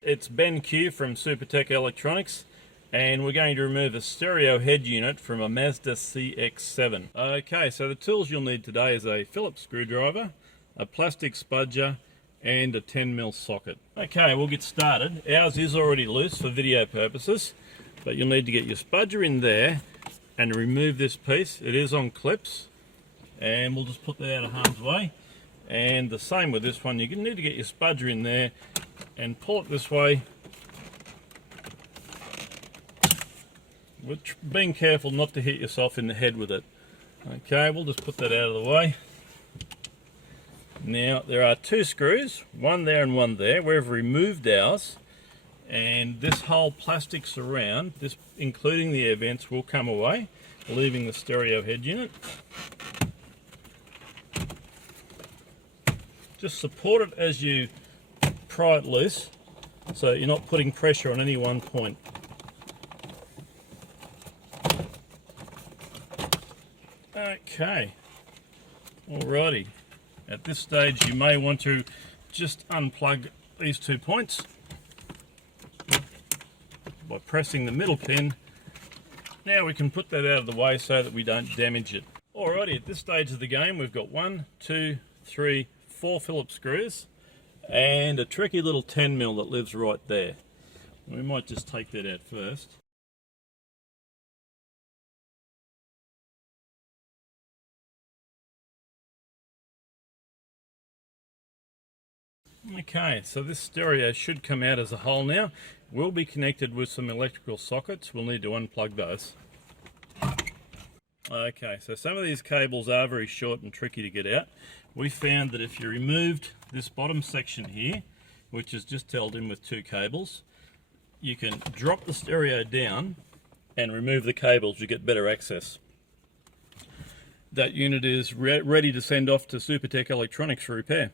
It's Ben Q from Supertech Electronics, and we're going to remove a stereo head unit from a Mazda CX7. Okay, so the tools you'll need today is a Phillips screwdriver, a plastic spudger, and a 10mm socket. Okay, we'll get started. Ours is already loose for video purposes, but you'll need to get your spudger in there and remove this piece. It is on clips, and we'll just put that out of harm's way. And the same with this one, you need to get your spudger in there and pull it this way, being careful not to hit yourself in the head with it. Okay, we'll just put that out of the way. Now there are two screws, one there and one there. We've removed ours, and this whole plastic surround, this including the air vents, will come away, leaving the stereo head unit. Just support it as you pry it loose, so you're not putting pressure on any one point. Okay, alrighty. At this stage you may want to just unplug these 2 points by pressing the middle pin. Now we can put that out of the way so that we don't damage it. Alrighty, at this stage of the game we've got 1, 2, 3, 4 Phillips screws and a tricky little 10mm that lives right there. We might just take that out first. Okay, so this stereo should come out as a whole now. We'll be connected with some electrical sockets. We'll need to unplug those. Okay, so some of these cables are very short and tricky to get out. We found that if you removed this bottom section here, which is just held in with 2 cables, you can drop the stereo down and remove the cables. You get better access. That unit is ready to send off to Supertech Electronics for repair.